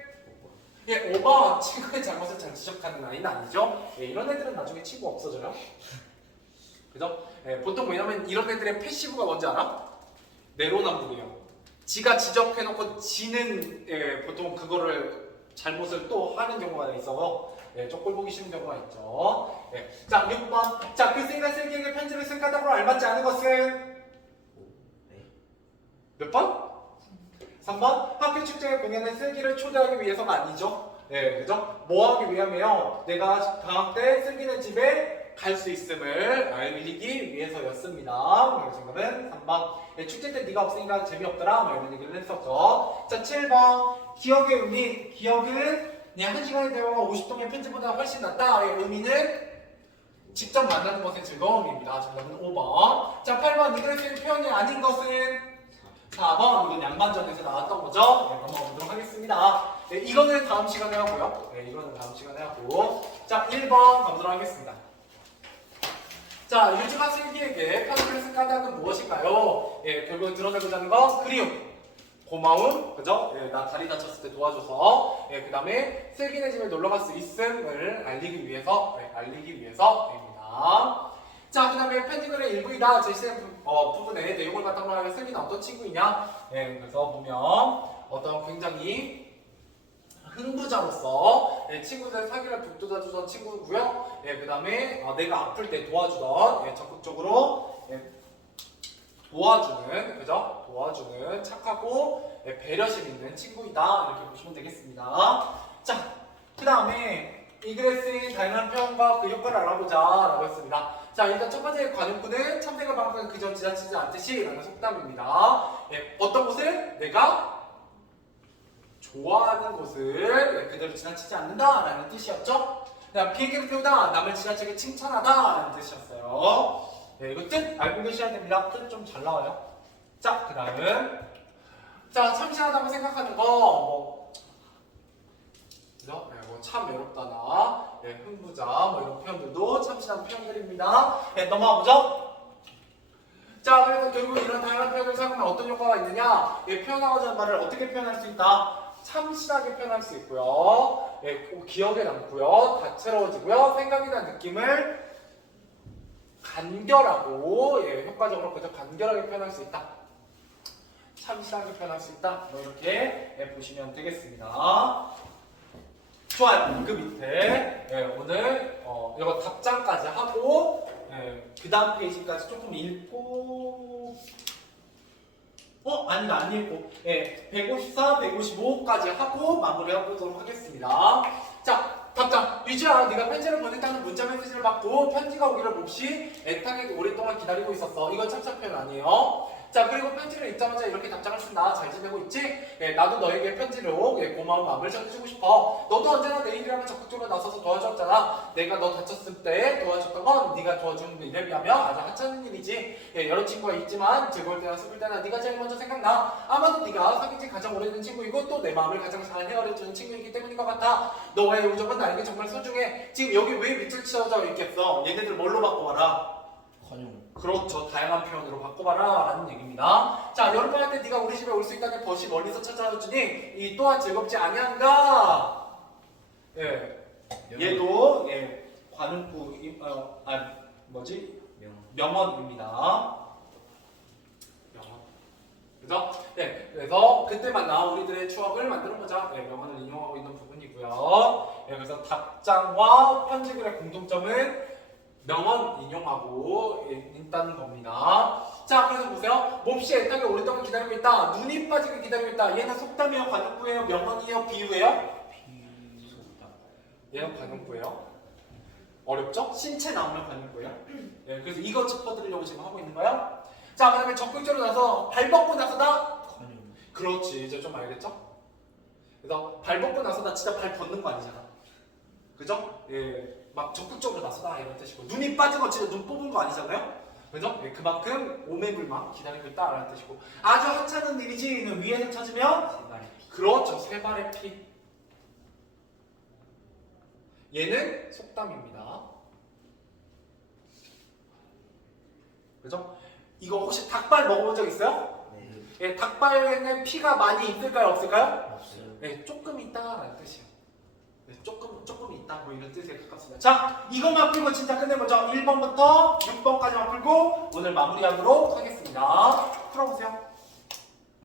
예, 5번 친구의 잘못을 잘 지적하는 아이는 아니죠? 예, 이런 애들은 나중에 친구 없어져요. 그죠? 예, 보통 왜냐면 이런 애들의 패시브가 뭔지 알아? 내로남불이에요. 지가 지적해놓고 지는 보통 그거를 잘못을 또 하는 경우가 있어서 쪽골 보기 쉬운 경우가 있죠. 자 6번. 자 글쓰기가 슬기에게 편지를 쓸 까닭으로 알맞지 않은 것은 몇 번? 3번. 학교 축제에 공연에 슬기를 초대하기 위해서가 아니죠. 그죠? 뭐 하기 위함이요? 내가 방학 때 슬기네 집에 갈 수 있음을 알리기 위해서였습니다. 그래서 정답은 3번. 축제 때 네가 없으니까 재미없더라. 뭐 이런 얘기를 했었죠. 자 7번. 기억의 의미. 기억은 그냥 1시간의 대화가 50통의 편지보다 훨씬 낫다. 의미는 직접 만나는 것의 즐거움입니다. 정답은 5번. 자 8번. 이들의 쓰는 표현이 아닌 것은 4번. 이건 양반전에서 나왔던 거죠. 넘어가 보도록 하겠습니다. 이거는 다음 시간에 하고요. 이거는 다음 시간에 하고. 자 1번 가보도록 하겠습니다. 자, 유주가 슬기에게 편지를 쓴 까닭은 무엇일까요? 결국 드러내고자 하는 거 그리움, 고마움, 그죠? 나 다리 다쳤을 때 도와줘서, 그 다음에 슬기네 집에 놀러 갈 수 있음을 알리기 위해서입니다. 자, 그 다음에 편지글의 일부이다 제시된 부분의 내용을 바탕으로 하면 슬기는 어떤 친구이냐? 그래서 보면 어떤 굉장히 흥부자로서 친구들 사기를 북돋아주던 친구고요. 그 다음에 내가 아플 때 도와주던 적극적으로 도와주는 그죠? 도와주는 착하고 배려심 있는 친구이다 이렇게 보시면 되겠습니다. 자, 그 다음에 이 글에 쓰인 다양한 표현과 그 효과를 알아보자 라고 했습니다. 자, 일단 첫 번째 관용구는 참새가 방앗간 그저 지나치지 않듯이 라는 속담입니다. 어떤 곳을 내가 좋아하는 곳을 그대로 지나치지 않는다라는 뜻이었죠. 비행기를 태우다 남을 지나치게 칭찬하다라는 뜻이었어요. 이거 뜻 알고 계셔야 됩니다. 뜻 좀 잘 나와요. 자, 그 다음은 자 참신하다고 생각하는 거 참 외롭다나 흥부자 이런 표현들도 참신한 표현들입니다. 넘어가 보죠. 자, 그래서 결국 이런 다양한 표현을 사용하면 어떤 효과가 있느냐? 표현하고자 하는 말을 어떻게 표현할 수 있다? 참신하게 표현할 수 있고요. 기억에 남고요. 다채로워지고요. 생각이나 느낌을 간결하고 효과적으로 그저 간결하게 표현할 수 있다. 참신하게 표현할 수 있다. 이렇게 보시면 되겠습니다. 좋아요. 그 밑에 오늘 이거 답장까지 하고 그 다음 페이지까지 조금 읽고 아니다 안 읽고 154, 155까지 하고 마무리해보도록 하겠습니다. 자, 답장. 유지야, 네가 편지를 보냈다는 문자 메시지를 받고 편지가 오기를 몹시 애타게 오랫동안 기다리고 있었어. 이건 참석 표현 아니에요. 자, 그리고 편지를 읽자마자 이렇게 답장을 쓴다. 잘 지내고 있지? 나도 너에게 편지로 고마운 마음을 전해주고 싶어. 너도 언제나 내 일이라면 적극적으로 나서서 도와줬잖아. 내가 너 다쳤을 때 도와줬던 건 네가 도와준 일에 비하면 아주 하찮은 일이지. 여러 친구가 있지만 즐거울 때나 슬플 때나 네가 제일 먼저 생각나. 아마도 네가 사귄 지 가장 오래된 친구이고 또 내 마음을 가장 잘 헤아려주는 친구이기 때문인 것 같아. 너와의 우정은 나에게 정말 소중해. 지금 여기 왜 밑줄 치어져 있겠어? 얘네들 뭘로 바꿔봐라? 관용. 그렇죠. 다양한 표현으로 바꿔봐라 라는 얘기입니다. 자, 여름방학 때 네가 우리 집에 올 수 있다는 벗이 멀리서 찾아와주니 이 또한 즐겁지 아니한가? 얘도 관음구 명언입니다. 명언. 그죠? 그래서 그때 만나 우리들의 추억을 만들어보자. 명언을 인용하고 있는 부분이고요. 그래서 답장과 편지글의 공통점은 명언 인용하고 있다는 겁니다. 자, 그래서 보세요. 몹시 애타게 오랫동안 기다리고 있다. 눈이 빠지게 기다리고 있다. 얘는 속담이에요? 관용구예요? 명언이에요? 비유예요? 비속담. 얘는 관용구예요. 어렵죠? 신체 나오면 관용구예요. 그래서 이거 짚어드리려고 지금 하고 있는 거야. 자, 그 다음에 적극적으로 나서 발 벗고 나서다. 관용. 그렇지, 이제 좀 알겠죠? 그래서 발 벗고 나서다 진짜 발 벗는 거 아니잖아. 그죠? 막 적극적으로 나서다 이런 뜻이고, 눈이 빠진 거 진짜 눈 뽑은 거 아니잖아요? 그죠? 그만큼 오매불망 기다리고 있다라는 뜻이고, 아주 하찮은 일이지는 위에서 찾으면 세발의 피. 그렇죠, 세 발의 피. 얘는 속담입니다. 그죠? 이거 혹시 닭발 먹어본 적 있어요? 네. 닭발에는 피가 많이 있을까요? 없을까요? 없어요. 조금 있다라는 뜻이에요. 조금 있다. 뭐 이런 뜻에 가깝습니다. 자, 이것만 풀고 진짜 끝내보죠. 1번부터 6번까지만 풀고 오늘 마무리하도록 하겠습니다. 풀어보세요.